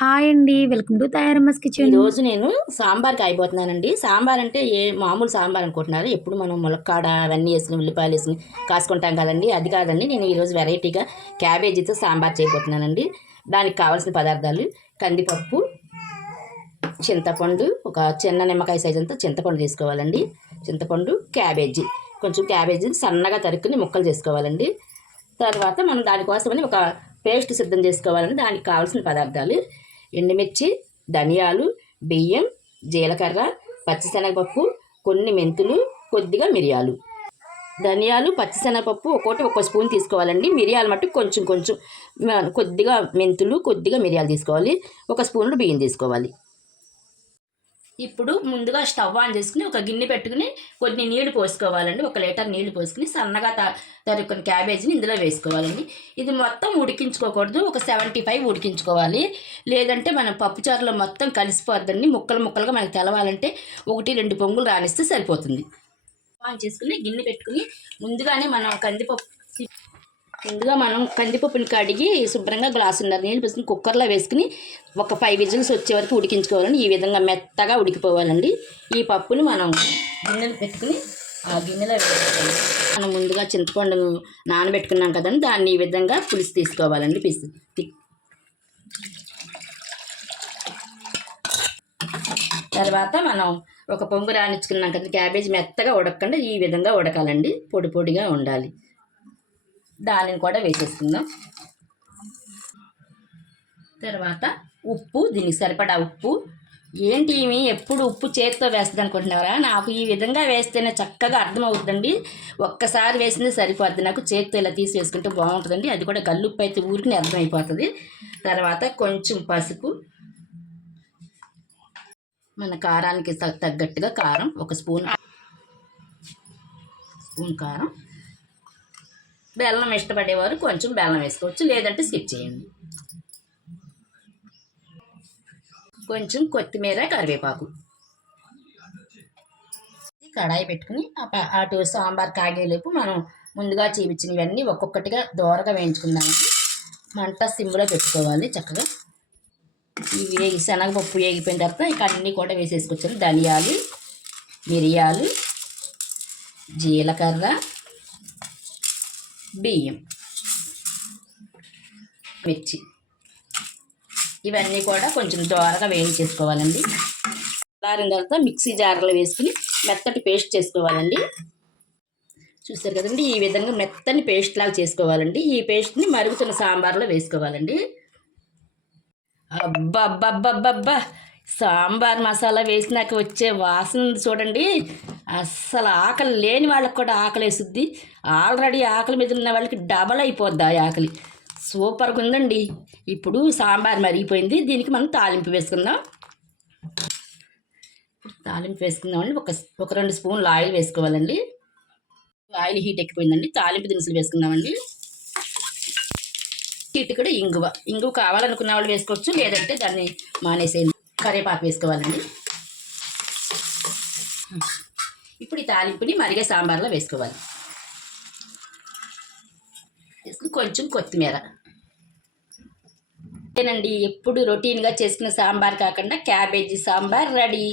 Hi అండి. Welcome to తయారమ్మస్ kitchen. రోజు నేను సాంబార్ అయిపోతున్నానండి సాంబార్ అంటే ఏ మామూలు సాంబార్ అనుకుంటున్నారు? ఎప్పుడు మనం ములక్కాడ అవన్నీ వేసుకుని ఉల్లిపాయలు వేసుకుని కాసుకుంటాం కదండి. అది కాదండి నేను ఈరోజు వెరైటీగా క్యాబేజీతో సాంబార్ చేయబోతున్నానండి. దానికి కావాల్సిన పదార్థాలు కందిపప్పు చింతపండు ఒక చిన్న నిమ్మకాయ సైజ్ అంతా చింతపండు తీసుకోవాలండి. చింతపండు క్యాబేజీ. కొంచెం క్యాబేజీ సన్నగా తరుక్కుని ముక్కలు చేసుకోవాలండి. తర్వాత మనం దానికోసమని ఒక పేస్ట్ సిద్ధం చేసుకోవాలని దానికి కావాల్సిన పదార్థాలు ఎండుమిర్చి ధనియాలు బియ్యం జీలకర్ర పచ్చిశనగపప్పు కొన్ని మెంతులు కొద్దిగా మిరియాలు. ధనియాలు పచ్చిశనగపప్పు ఒక్కోటి ఒక్కో స్పూన్ తీసుకోవాలండి. మిరియాలు మట్టు కొంచెం కొంచెం కొద్దిగా మెంతులు కొద్దిగా మిరియాలు తీసుకోవాలి. ఒక స్పూన్ బియ్యం తీసుకోవాలి. ఇప్పుడు ముందుగా స్టవ్ ఆన్ చేసుకుని ఒక గిన్నె పెట్టుకుని కొన్ని నీళ్ళు పోసుకోవాలండి. ఒక లీటర్ నీళ్ళు పోసుకుని సన్నగా త తరుక్కుని క్యాబేజీని ఇందులో వేసుకోవాలండి. ఇది మొత్తం ఉడికించుకోకూడదు. ఒక సెవెంటీ ఫైవ్ ఉడికించుకోవాలి. లేదంటే మనం పప్పుచారులో మొత్తం కలిసిపోద్దండి. ముక్కలు ముక్కలుగా మనకి తెలవాలంటే ఒకటి రెండు పొంగులు రాణిస్తే సరిపోతుంది. ఆన్ చేసుకుని గిన్నె పెట్టుకుని ముందుగానే మనం కందిపప్పు ముందుగా మనం కందిపప్పుని కడిగి శుభ్రంగా గ్లాసున్నర నీళ్ళు పోసుకుని కుక్కర్లో వేసుకుని ఒక ఫైవ్ విజిల్స్ వచ్చే వరకు ఉడికించుకోవాలండి. ఈ విధంగా మెత్తగా ఉడికిపోవాలండి. ఈ పప్పుని మనం గిన్నెలు పెట్టుకుని ఆ గిన్నెలో వేసుకోవాలి. మనం ముందుగా చింతపండును నానబెట్టుకున్నాం కదండి. దాన్ని ఈ విధంగా పులుసు తీసుకోవాలండి పిసి. తర్వాత మనం ఒక పొంగు రానిచ్చుకున్నాం కదా క్యాబేజ్ మెత్తగా ఉడకకుండా ఈ విధంగా ఉడకాలండి. పొడి పొడిగా ఉండాలి. దానిని కూడా వేసేసుకుందాం. తర్వాత ఉప్పు దీనికి సరిపడా ఉప్పు. ఏంటి ఈమె ఎప్పుడు ఉప్పు చేతితో వేస్తుంది అనుకుంటున్నారా? నాకు ఈ విధంగా వేస్తేనే చక్కగా అర్థమవుతుందండి. ఒక్కసారి వేసింది సరిపోద్ది. నాకు చేతితో ఇలా తీసి వేసుకుంటే బాగుంటుందండి. అది కూడా గల్లుప్పు అయితే ఊరికి అర్థమైపోతుంది. తర్వాత కొంచెం పసుపు. మన కారానికి తగ్గట్టుగా కారం. ఒక స్పూన్. స్పూన్ కారం. బెల్లం ఇష్టపడేవారు కొంచెం బెల్లం వేసుకోవచ్చు లేదంటే స్కిప్ చేయండి. కొంచెం కొత్తిమీర కరివేపాకు. కడాయి పెట్టుకుని అటు సాంబార్ కాగేలోపు మనం ముందుగా చూపించినవన్నీ ఒక్కొక్కటిగా దోరగా వేయించుకుందామండి. మంట సిమ్లో పెట్టుకోవాలి చక్కగా. ఇవి వేగి శనగపప్పు వేగిపోయిన తర్వాత ఇక అన్నీ కూడా వేసేసుకొచ్చాను. ధనియాలు మిరియాలు జీలకర్ర బియ్యం మిర్చి. ఇవన్నీ కూడా కొంచెం దోరగా వేయించేసుకోవాలండి దారిన తర్వాత మిక్సీ జార్లో వేసుకుని మెత్తటి పేస్ట్ చేసుకోవాలండి. చూస్తారు కదండి ఈ విధంగా మెత్తని పేస్ట్ లాగా చేసుకోవాలండి. ఈ పేస్ట్ని మరుగుతున్న సాంబార్లో వేసుకోవాలండి. అబ్బబ్బబ్బబ్బబ్బా! సాంబార్ మసాలా వేసినాక వచ్చే వాసన చూడండి. అస్సలు ఆకలి లేని వాళ్ళకి కూడా ఆకలి వేసుద్ది. ఆల్రెడీ ఆకలి మీద ఉన్న వాళ్ళకి డబల్ అయిపోద్ది ఆ ఆకలి. సూపర్గా ఉందండి. ఇప్పుడు సాంబార్ మరిగిపోయింది. దీనికి మనం తాలింపు వేసుకుందాం. తాలింపు వేసుకుందామండి ఒక ఒక రెండు స్పూన్లు ఆయిల్ వేసుకోవాలండి. ఆయిల్ హీట్ ఎక్కిపోయిందండి. తాలింపు దినుసులు వేసుకుందామండి హీట్ కూడా ఇంగువ. ఇంగువ కావాలనుకున్న వాళ్ళు వేసుకోవచ్చు. లేదంటే దాన్ని మానేసేయండి. కరివేపాకు వేసుకోవాలండి. ఇప్పుడు ఈ తాలింపుని మరిగే సాంబార్లో వేసుకోవాలి. వేసుకుని కొంచెం కొత్తిమీర. అంతేనండి ఎప్పుడు రొటీన్గా చేసుకున్న సాంబార్ కాకుండా క్యాబేజీ సాంబార్ రెడీ.